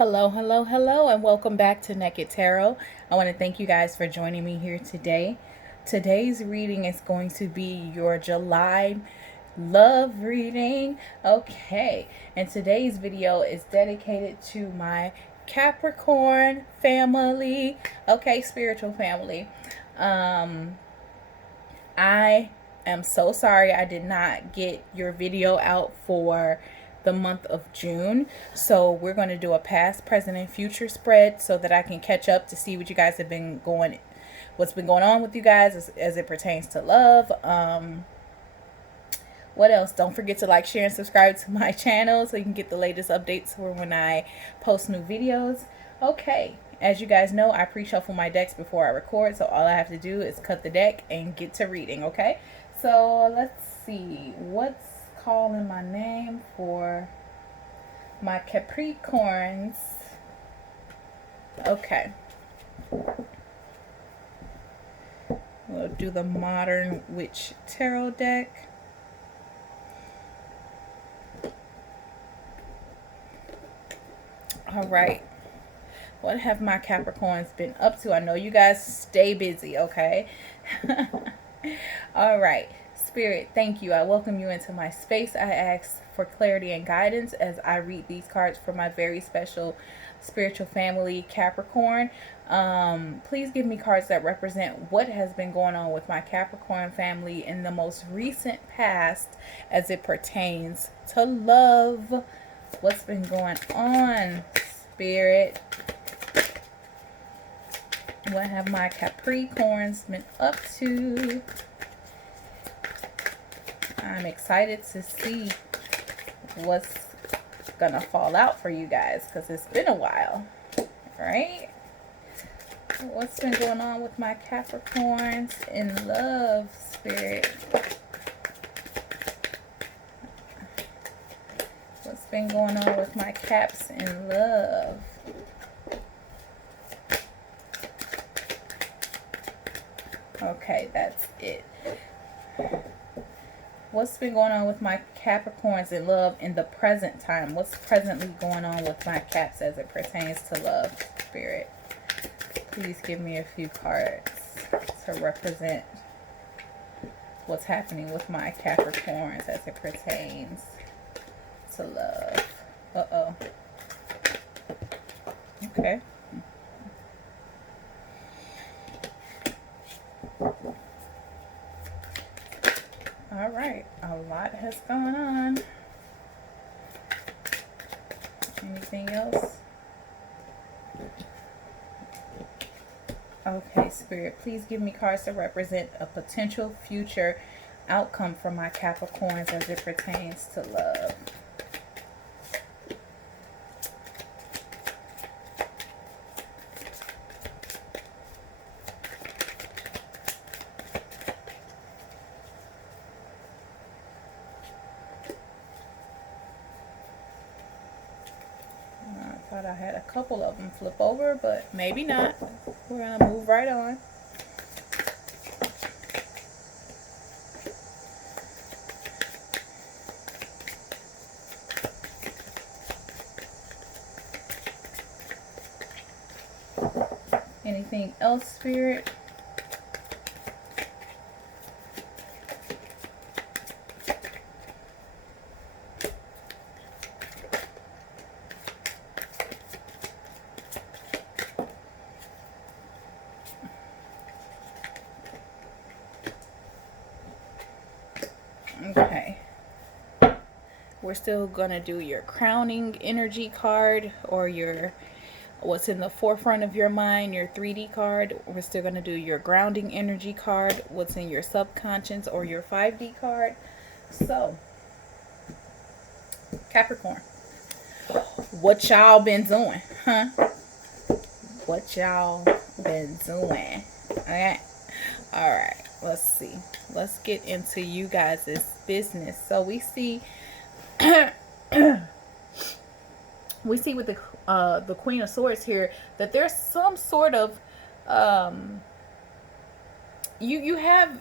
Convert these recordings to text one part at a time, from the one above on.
Hello, hello, hello, and welcome back to Naked Tarot. I want to thank you guys for joining me here today. Today's reading is going to be your July love reading. Okay, and today's video is dedicated to my Capricorn family. Okay, spiritual family. I am so sorry I did not get your video out for the month of June. So we're going to do a past, present, and future spread so that I can catch up to see what you guys have been what's been going on with you guys as it pertains to love. What else? Don't forget to like, share, and subscribe to my channel so you can get the latest updates for when I post new videos. Okay, as you guys know, I pre-shuffle my decks before I record, so all I have to do is cut the deck and get to reading, okay? So let's see, what's calling my name for my Capricorns? Okay. We'll do the Modern Witch Tarot deck. All right. What have my Capricorns been up to? I know you guys stay busy, okay? All right. Spirit, thank you. I welcome you into my space. I ask for clarity and guidance as I read these cards for my very special spiritual family, Capricorn. Please give me cards that represent what has been going on with my Capricorn family in the most recent past as it pertains to love. What's been going on, Spirit? What have my Capricorns been up to? I'm excited to see what's gonna fall out for you guys because it's been a while, right? What's been going on with my Capricorns in love, Spirit? What's been going on with my Caps in love? Okay, that's it. What's been going on with my Capricorns in love in the present time? What's presently going on with my Caps as it pertains to love, Spirit? Please give me a few cards to represent what's happening with my Capricorns as it pertains to love. Uh-oh. Okay. All right, a lot has gone on. Anything else? Okay, Spirit, please give me cards to represent a potential future outcome for my Capricorns as it pertains to love. Thought I had a couple of them flip over, but maybe not. We're gonna move right on. Anything else, Spirit? Okay. We're still going to do your crowning energy card or your what's in the forefront of your mind, your 3D card. We're still going to do your grounding energy card, what's in your subconscious, or your 5D card. So, Capricorn, what y'all been doing, huh? What y'all been doing? Okay. All right. Let's see. Let's get into you guys' business. So we see we see with the Queen of Swords here that there's some sort of you have,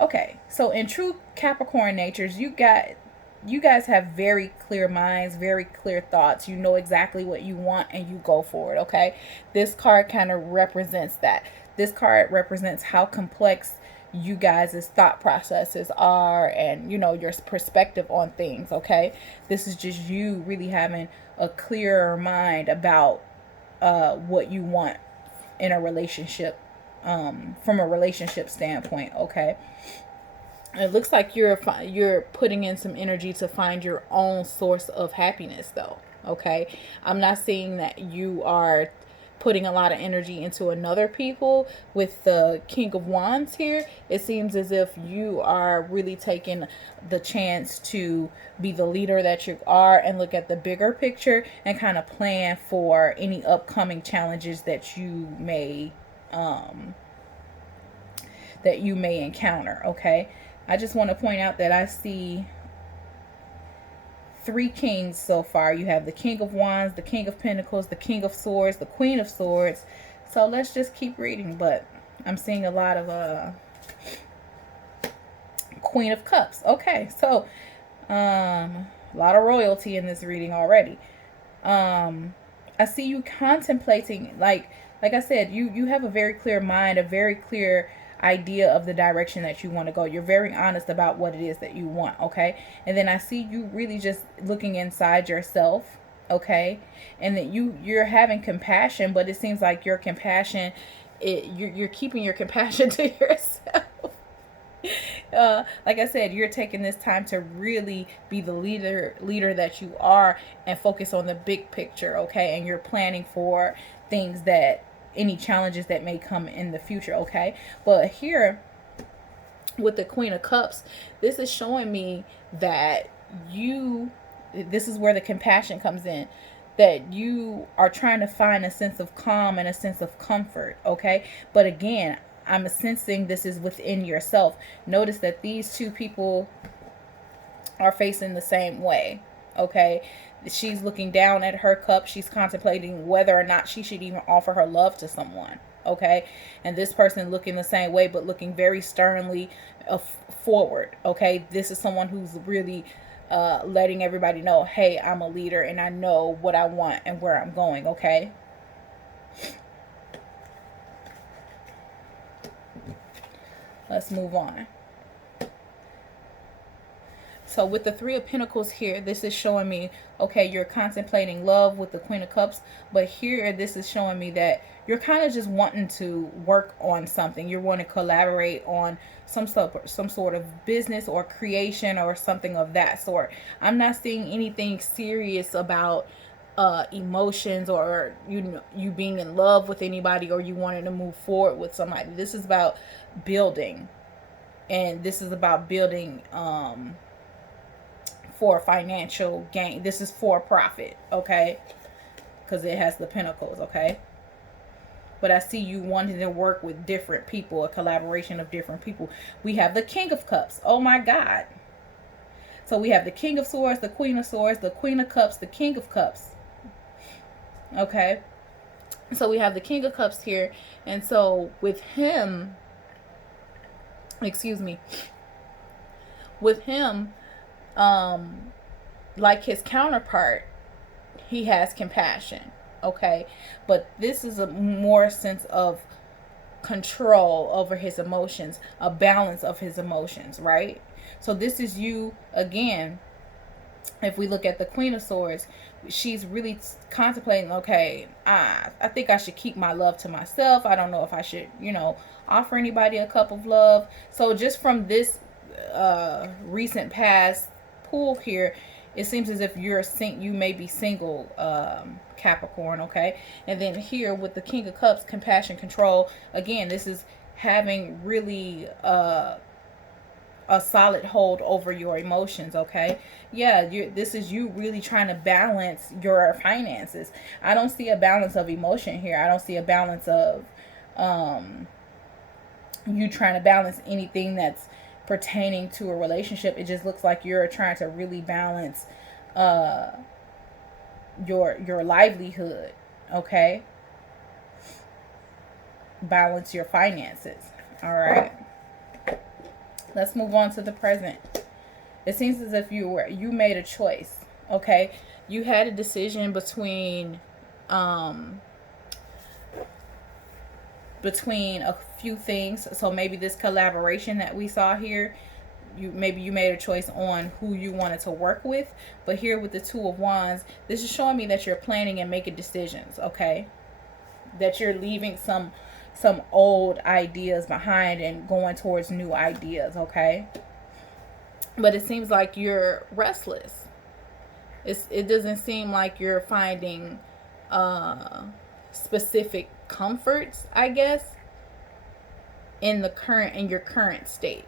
okay, so in true Capricorn natures, you got you guys have very clear minds, very clear thoughts. You know exactly what you want and you go for it, okay? This card kind of represents that. This card represents how complex you guys' thought processes are, and you know, your perspective on things, okay? This is just you really having a clearer mind about what you want in a relationship, from a relationship standpoint, okay? It looks like you're putting in some energy to find your own source of happiness, though. Okay, I'm not seeing that you are putting a lot of energy into another people. With the King of Wands here, it seems as if you are really taking the chance to be the leader that you are and look at the bigger picture and kind of plan for any upcoming challenges that you may encounter. Okay, I just want to point out that I see three kings so far. You have the King of Wands, the King of Pentacles, the King of Swords, the Queen of Swords. So let's just keep reading. But I'm seeing a lot of Queen of Cups. Okay, so a lot of royalty in this reading already. I see you contemplating, like I said, you have a very clear mind, a very clear idea of the direction that you want to go. You're very honest about what it is that you want, okay? And then I see you really just looking inside yourself, okay? And that you're having compassion, but it seems like your compassion, you're keeping your compassion to yourself. Like I said, you're taking this time to really be the leader that you are and focus on the big picture, okay? And you're planning for things, that any challenges that may come in the future, okay? But here with the Queen of Cups, this is showing me that this is where the compassion comes in, that you are trying to find a sense of calm and a sense of comfort, okay? But again, I'm sensing this is within yourself. Notice that these two people are facing the same way, okay? She's looking down at her cup. She's contemplating whether or not she should even offer her love to someone, okay? And this person looking the same way, but looking very sternly forward, okay? This is someone who's really letting everybody know, hey, I'm a leader and I know what I want and where I'm going, okay? Let's move on. So with the Three of Pentacles here, this is showing me, okay, you're contemplating love with the Queen of Cups. But here, this is showing me that you're kind of just wanting to work on something. You're wanting to collaborate on some sort of business or creation or something of that sort. I'm not seeing anything serious about emotions or you being in love with anybody or you wanting to move forward with somebody. This is about building, and this is about building for financial gain. This is for profit, okay? Because it has the pentacles, okay? But I see you wanting to work with different people, a collaboration of different people. We have the King of Cups. Oh my God. So we have the King of Swords, the Queen of Swords, the Queen of Cups, the King of Cups. Okay? So we have the King of Cups here. And so with him, with him, like his counterpart, he has compassion, okay? But this is a more sense of control over his emotions, a balance of his emotions, right? So this is you again. If we look at the Queen of Swords, she's really contemplating, okay, I think I should keep my love to myself. I don't know if I should, offer anybody a cup of love. So just from this recent past pull here, it seems as if you may be single, Capricorn, okay? And then here with the King of Cups, compassion, control, again, this is having really a solid hold over your emotions, okay? Yeah, this is you really trying to balance your finances. I don't see a balance of emotion here. I don't see a balance of you trying to balance anything that's pertaining to a relationship. It just looks like you're trying to really balance your livelihood, okay? Balance your finances. All right. Let's move on to the present. It seems as if you made a choice. Okay, you had a decision between a few things. So maybe this collaboration that we saw here, maybe you made a choice on who you wanted to work with. But here with the Two of Wands, this is showing me that you're planning and making decisions. Okay, that you're leaving some old ideas behind and going towards new ideas. Okay, but it seems like you're restless. It doesn't seem like you're finding specific comforts, I guess, in your current state,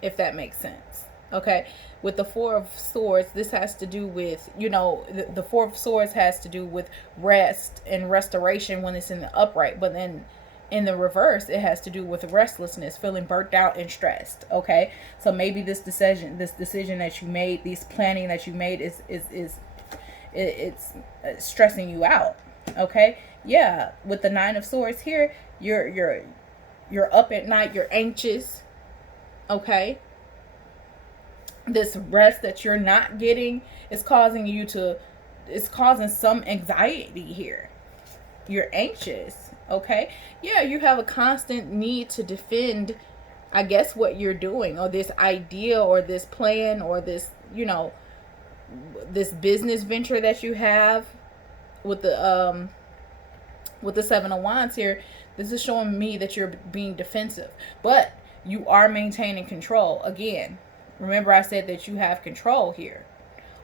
if that makes sense. Okay, with the Four of Swords, this has to do with, the Four of Swords has to do with rest and restoration when it's in the upright, but then in the reverse, it has to do with restlessness, feeling burnt out and stressed. Okay, so maybe this decision that you made, this planning that you made it's stressing you out. Okay, yeah, with the Nine of Swords here, you're up at night, you're anxious. Okay, this rest that you're not getting is causing it's causing some anxiety here. You're anxious. Okay, yeah, you have a constant need to defend, I guess, what you're doing, or this idea, or this plan, or this, this business venture that you have with the Seven of Wands here. This is showing me that you're being defensive, but you are maintaining control. Again, remember I said that you have control here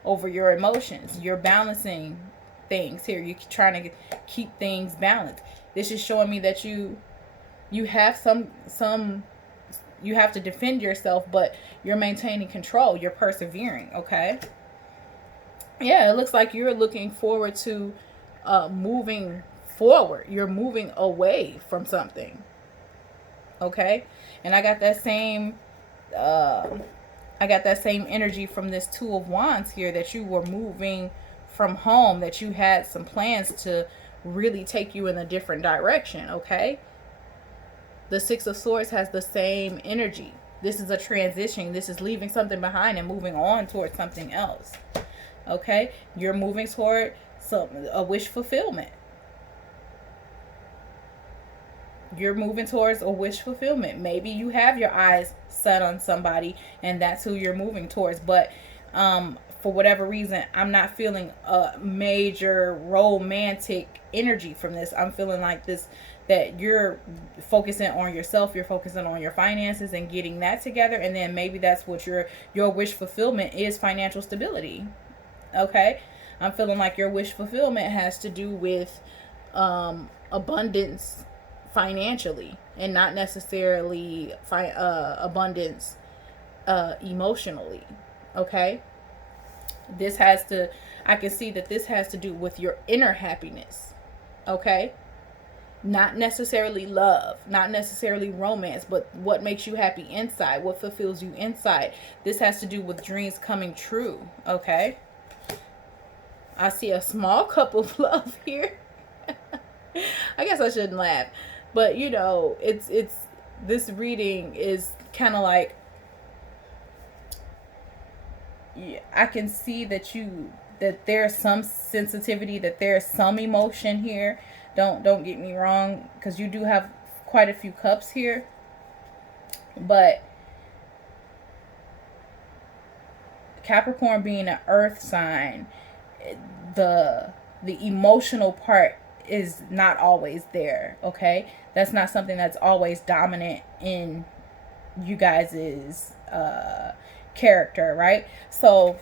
over your emotions. You're balancing things here. You're trying to keep things balanced. This is showing me that you have you have to defend yourself, but you're maintaining control. You're persevering. Okay, yeah, it looks like you're looking forward to moving forward. You're moving away from something. Okay, and I got that same energy from this Two of Wands here, that you were moving from home, that you had some plans to really take you in a different direction. Okay, the Six of Swords has the same energy. This is a transition. This is leaving something behind and moving on towards something else. Okay, you're moving toward a wish fulfillment. You're moving towards a wish fulfillment. Maybe you have your eyes set on somebody and that's who you're moving towards, but for whatever reason, I'm not feeling a major romantic energy from this. I'm feeling like that you're focusing on yourself, you're focusing on your finances and getting that together, and then maybe that's what your wish fulfillment is, financial stability. Okay, I'm feeling like your wish fulfillment has to do with abundance financially, and not necessarily abundance emotionally. Okay, I can see that this has to do with your inner happiness. Okay, not necessarily love, not necessarily romance, but what makes you happy inside, what fulfills you inside. This has to do with dreams coming true. Okay, I see a small cup of love here. I guess I shouldn't laugh, but it's this reading is kind of like, I can see that there's some sensitivity, that there's some emotion here. Don't get me wrong, because you do have quite a few cups here, but Capricorn being an earth sign, the emotional part is not always there. Okay, that's not something that's always dominant in you guys's character, right? So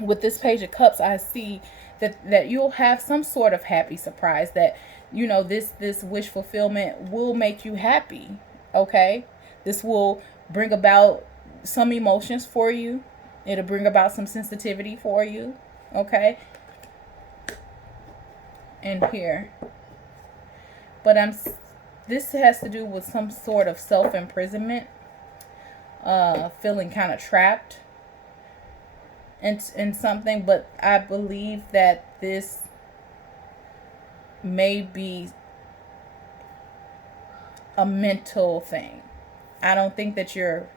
with this Page of Cups, I see that you'll have some sort of happy surprise, that this wish fulfillment will make you happy. Okay, this will bring about some emotions for you. It'll bring about some sensitivity for you. Okay, and here, but this has to do with some sort of self-imprisonment, feeling kind of trapped in something. But I believe that this may be a mental thing. I don't think that you're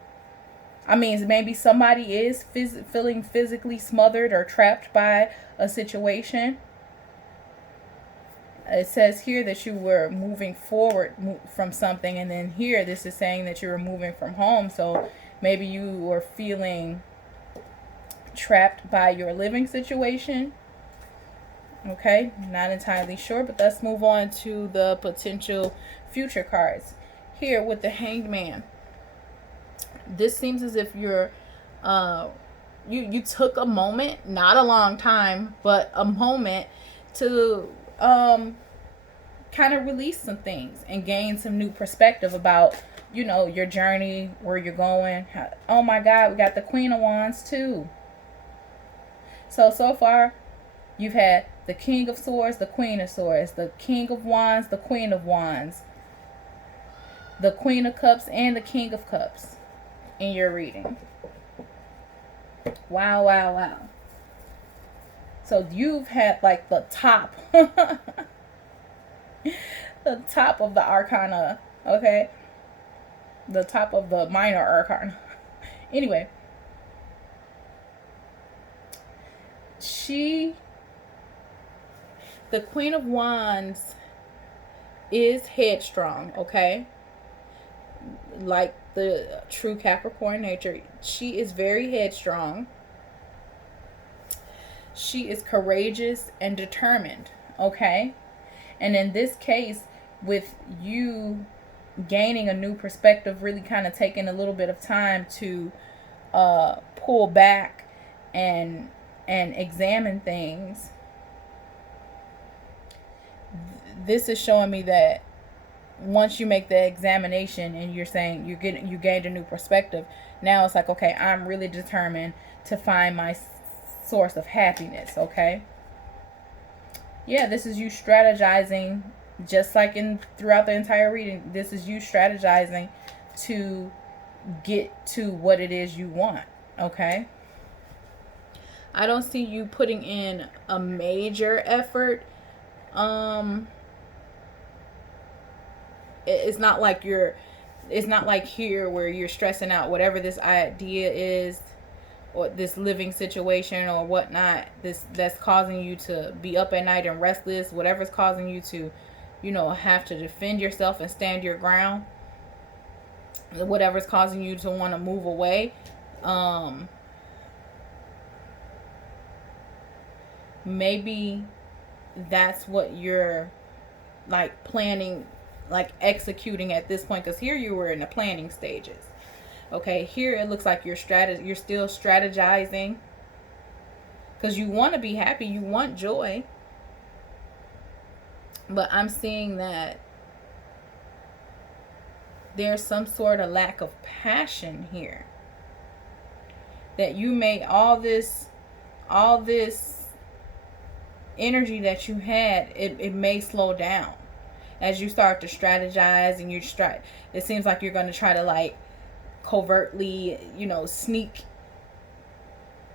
I mean, maybe somebody is feeling physically smothered or trapped by a situation. It says here that you were moving forward from something, and then here this is saying that you were moving from home. So maybe you were feeling trapped by your living situation. Okay, not entirely sure, but let's move on to the potential future cards. Here with the Hanged Man, this seems as if you're you took a moment, not a long time, but a moment to kind of release some things and gain some new perspective about, you know, your journey, where you're going. Oh my God, we got the Queen of Wands too. So far you've had the King of Swords, the Queen of Swords, the King of Wands, the Queen of Wands, the Queen of Cups, and the King of Cups in your reading. Wow, wow, wow. So you've had like the top the top of the arcana, okay? The top of the minor arcana. Anyway, the Queen of Wands is headstrong, okay? Like the true Capricorn nature, she is very headstrong. She is courageous and determined, okay? And in this case, with you gaining a new perspective, really kind of taking a little bit of time to pull back and examine things, this is showing me that once you make the examination and you're saying you gained a new perspective, now it's like, okay, I'm really determined to find my source of happiness, okay? Yeah, this is you strategizing, just like throughout the entire reading. This is you strategizing to get to what it is you want, okay? I don't see you putting in a major effort. It's not like here where you're stressing out whatever this idea is, or this living situation or whatnot, that's causing you to be up at night and restless, whatever's causing you to, you know, have to defend yourself and stand your ground, whatever's causing you to want to move away. Maybe that's what you're like planning, like executing at this point, because here you were in the planning stages. Okay, here it looks like you're still strategizing, because you want to be happy, you want joy, but I'm seeing that there's some sort of lack of passion here, that you made all this energy that you had, it may slow down as you start to strategize, and it seems like you're going to try to like covertly, you know, sneak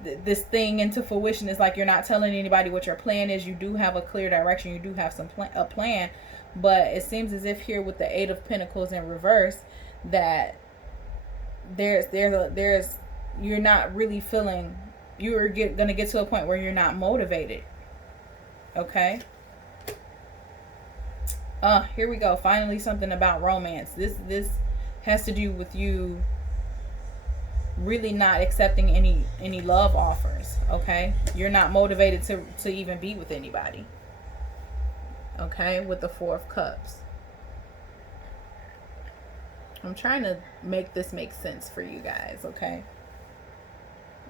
this thing into fruition. It's like you're not telling anybody what your plan is. You do have a clear direction, you do have a plan, but it seems as if here with the Eight of Pentacles in reverse, that there's you're not really feeling, you're gonna get to a point where you're not motivated, okay? Here we go. Finally, something about romance. This has to do with you really not accepting any love offers, okay? You're not motivated to even be with anybody, okay? With the Four of Cups, I'm trying to make this make sense for you guys, okay?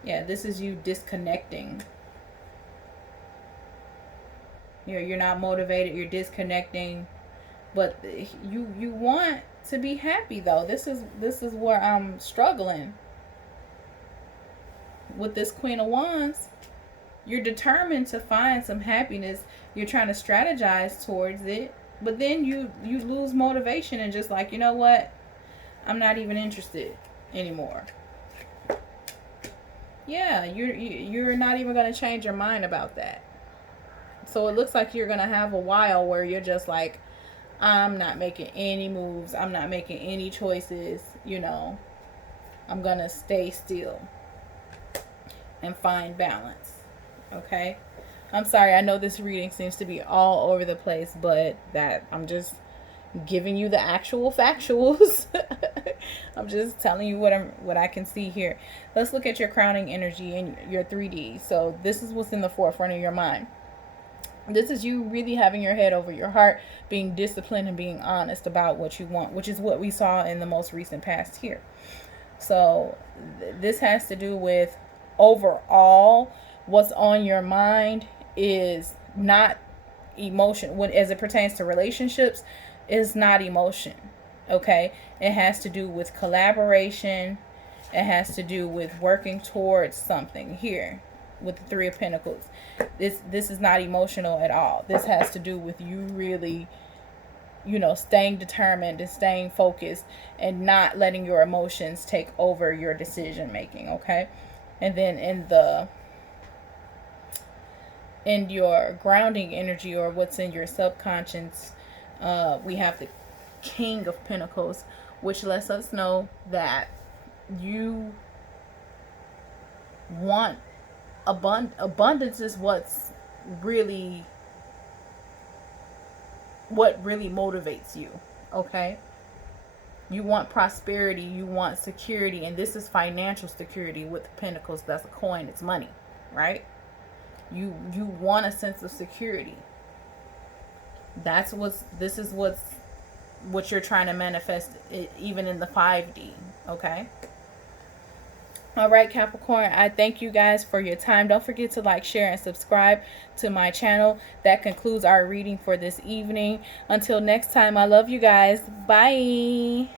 Yeah, this is you disconnecting. You're not motivated, you're disconnecting, but you want to be happy though. This is where I'm struggling with this Queen of Wands. You're determined to find some happiness, you're trying to strategize towards it, but then you lose motivation and just like, you know what, I'm not even interested anymore. Yeah, you're not even going to change your mind about that. So it looks like you're going to have a while where you're just like, I'm not making any moves, I'm not making any choices, you know. I'm going to stay still and find balance. Okay? I'm sorry, I know this reading seems to be all over the place, but that I'm just giving you the actual factuals. I'm just telling you what I can see here. Let's look at your crowning energy and your 3D. So this is what's in the forefront of your mind. This is you really having your head over your heart, being disciplined and being honest about what you want, which is what we saw in the most recent past here. So this has to do with overall what's on your mind is not emotion. When as it pertains to relationships, is not emotion. Okay? It has to do with collaboration. It has to do with working towards something here with the 3 of Pentacles. This is not emotional at all. This has to do with you really, staying determined and staying focused and not letting your emotions take over your decision making, okay? And then in your grounding energy, or what's in your subconscious, we have the King of Pentacles, which lets us know that you want abundance is what really motivates you, okay? You want prosperity, you want security, and this is financial security with the Pentacles. That's a coin, it's money, right? You want a sense of security. This is what you're trying to manifest, even in the 5D, okay? All right, Capricorn, I thank you guys for your time. Don't forget to like, share, and subscribe to my channel. That concludes our reading for this evening. Until next time, I love you guys. Bye.